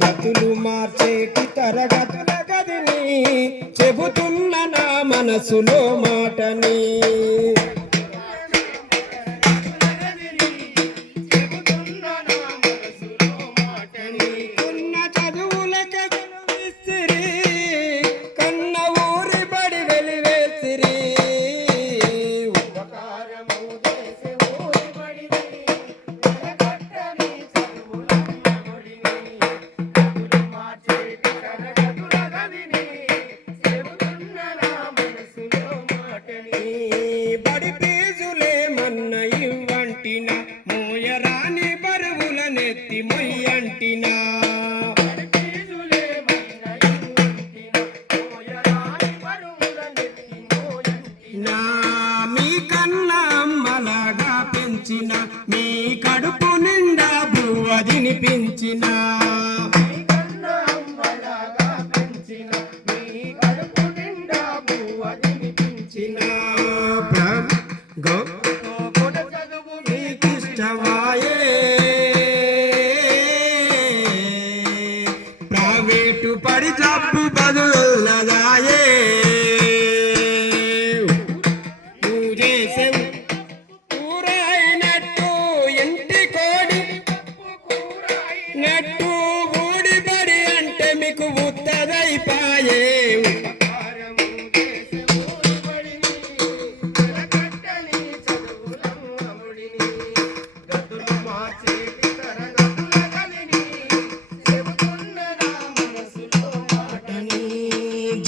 గతులు మార్చేటి తరగతుల గదిని చెబుతున్న నా మనసులో మాటని ఉన్న చదువులకి విసిరి కన్న ఊరి బడి వెలివేసిరి బడి ఫీజులేమన్న ఇవ్వంటిన మోయరాని బరువుల నెత్తి మొయ్యంటిన నా మీ కన్నా అమ్మలాగా పెంచిన మీ కడుపు నిండా బువ్వ తినిపించిన ప్రైవేటు పడి జబ్బు బదులదాయే నువ్వు చేసే ఊరైనట్టు ఇంటి కోడి నట్టు ఊడిబడి అంటే మీకు ఉత్తదైపాయే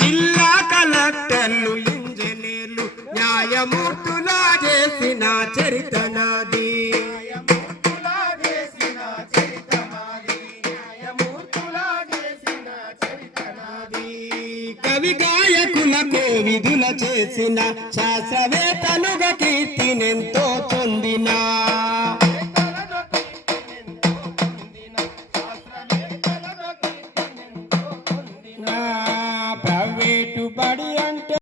జిల్లా కలెక్టర్లు ఇంజనీర్లు న్యాయమూర్తులా చేసిన చరిత నాది కవి గాయకులకు విధుల చేసిన శాస్త్రవేత్తలుగా కీర్తినెంతో పొందిన